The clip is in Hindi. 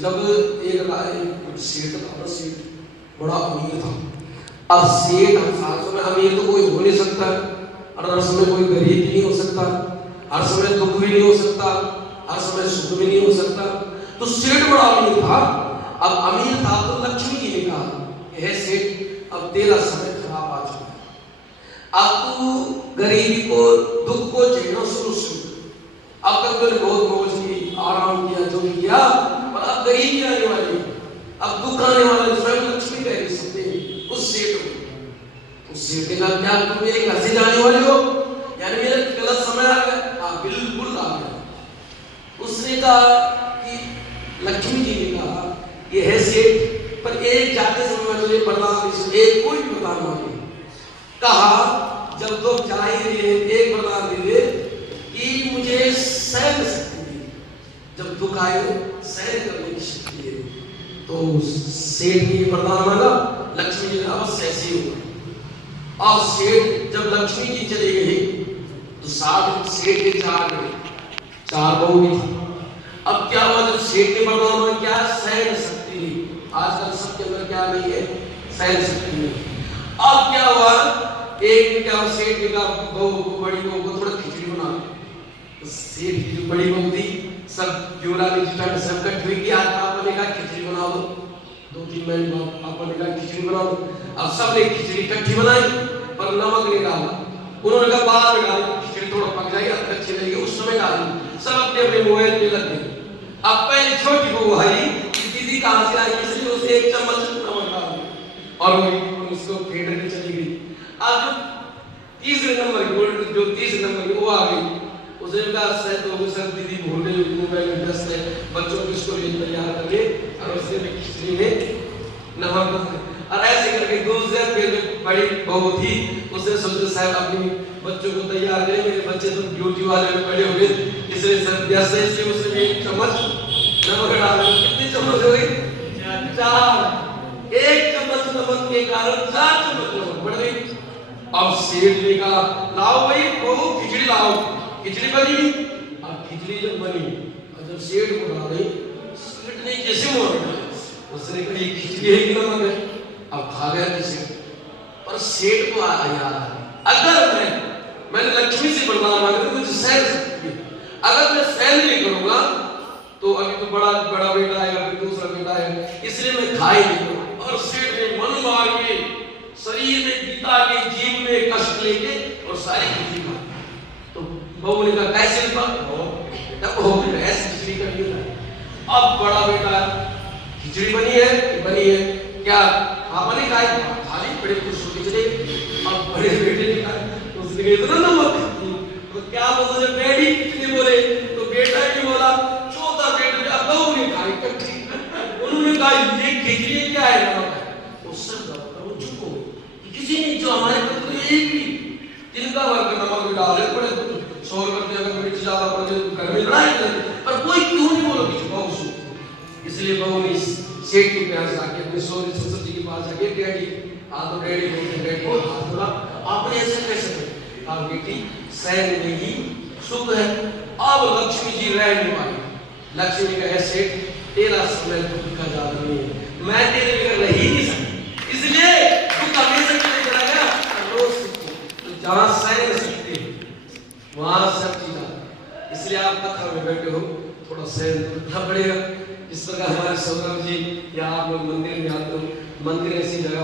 जब एक सेठ था ना, सेठ बड़ा अमीर था। अब सेठ हर समय अमीर तो कोई हो नहीं सकता, और हर समय कोई गरीब नहीं हो सकता, हर समय दुख भी नहीं हो सकता, हर समय सुख भी नहीं हो सकता। तो सेठ बड़ा अमीर था। अब अमीर था तो लक्ष्मी जी ने कहा, हे सेठ, अब तेरा समय खराब आ चुका है, अब तू गरीबी को, दुख को झेलना शुरू शुरू। अब तक मैंने बहुत मौज की, आराम किया, जो भी किया, पर अब गरीबी आने वाली, अब दुख आने वाला। स्वयं लक्ष्मी कह रही सकते उस सेठ को। उस सेठ ने कहा, क्या तुम मेरे घर से जाने वाले हो, यानी मेरा गलत समय आ गया? हाँ, बिल्कुल आ गया। उसने कहा कि लक्ष्मी जी ने कहा, ये है सेठ, पर एक जाते समय तुझे वरदान दे, एक कोई वरदान मांगे। कहा, जब तो जा ही रहे, एक वरदान दे दे कि मुझे सहन शक्ति दे, जब दुख आए सहन करने की शक्ति दे। तो सेठ ने वरदान मांगा, लक्ष्मी जी ने अवश्य ऐसे ही हुआ। और सेठ, जब लक्ष्मी जी चली गई तो साथ सेठ के चार बहू भी थी। अब क्या हुआ, जब सेठ ने वरदान मांगा, क्या सहन शक्ति दी। आजकल सबके अंदर क्या नहीं है, सहन शक्ति नहीं। अब क्या हुआ, एक दिन क्या सेठ ने कहा बहू को, बड़ी बहू को, थोड़ा खिचड़ी बना। तो सेठ की जो बड़ी बहू थी, सब जोड़ा में जुटा सब इकट्ठी हुई कि आज पापा ने कहा खिचड़ी बना दो। 2-3 महीने पापा ने कहा खिचड़ी बना दो। अब सबने खिचड़ी इकट्ठी बनाई, पर नमक नहीं डाला। उन्होंने कहा बाद में डालो, खिचड़ी थोड़ा पक जाएगी, अच्छी लगेगी, उस समय डाली। सब अपने अपने मोबाइल पे लग गए। अब पहले छोटी बहू आई, दीदी कहां से आई, इसलिए उसने 1 चम्मच नमक डाल दिया और वो उसको फेंट के चली गई। अब तीसरे नंबर की वो आ गई। उसने कहा, सर दीदी भूल गई, मोबाइल में व्यस्त है, बच्चों को इसको लिए तैयार करके, और उसने खिचड़ी में नमक। और ऐसे करके दूसरे फिर बड़ी बहू थी, उसने सोचा साहब अपनी बच्चों को तैयार करें, मेरे बच्चे तो ड्यूटी वाले में बड़े हो गए, इसलिए सर व्यस्त है, इसलिए उसने 1 चम्मच नमक डाला। कितनी चम्मच हो गई? 4। 1 चम्मच नमक के कारण 4 चम्मच नमक बढ़ गई। अब सेठ ने कहा, लाओ भाई बहू खिचड़ी लाओ। खिचड़ी बनी। अब खिचड़ी जब बनी और जब सेठ को डाली, सेठ ने जैसे मोड़, उसने कहा ये खिचड़ी है कि नमक है? अब खा गया सेठ। पर सेठ को याद आ, अगर मैंने लक्ष्मी से वरदान मांगा तो मुझे सहन शक्ति है, अगर मैं सहन नहीं करूंगा तो अभी तो बड़ा बेटा आएगा, अभी दूसरा बेटा आएगा, इसलिए मैं खा ही नहीं करूंगा। और सेठ ने मन मार के, शरीर में पिता के जीव में कष्ट लेके और सारी खिचड़ी खा। तो बहू ने कहा, कैसे बेटा ऐसी खिचड़ी करनी है? अब बड़ा बेटा, खिचड़ी बनी है क्या पापा ने खाई? खाली, बड़े खुश होकर चले। अब बड़े बेटे ने खाया, उसने कहा इतना नमक। तो क्या बोला, जब बेटी कितने बोले तो बेटा भी बोला, चौथा बेटे ने, बहू ने खाई इकट्ठी। उन्होंने कहा ये खिचड़ी क्या है, नमक है। उस वो चुप हो गए, किसी ने जो हमारे तो एक भी जिनका वर्ग नमक भी डाल दे, बड़े शोर करते, अगर मिर्च ज्यादा पड़ जाए घर में लड़ाई करते, पर कोई क्यों नहीं बोलो कि बहू सो। इसलिए बहू ने सेठ के प्यार से आके अपने ससुर जी के पास जाके, डैडी तो डैडी को हाथ बोला, आपने ऐसे कैसे कर? आप बेटी सहन में ही सुख है। अब लक्ष्मी जी रह नहीं पाई। लक्ष्मी का ऐसे, तेरा समय दुख का ज्यादा नहीं है, मैं तेरे बगैर रह ही नहीं सकती, इसलिए दुख हमेशा के लिए चला गया। रोज तो जहां सहन सकते वहां सब चीज, इसलिए आप कथा में बैठे हो, थोड़ा सहन करना पड़ेगा। इस प्रकार हमारे सौरभ जी या आप लोग मंदिर में आते हो, मंदिर ऐसी जगह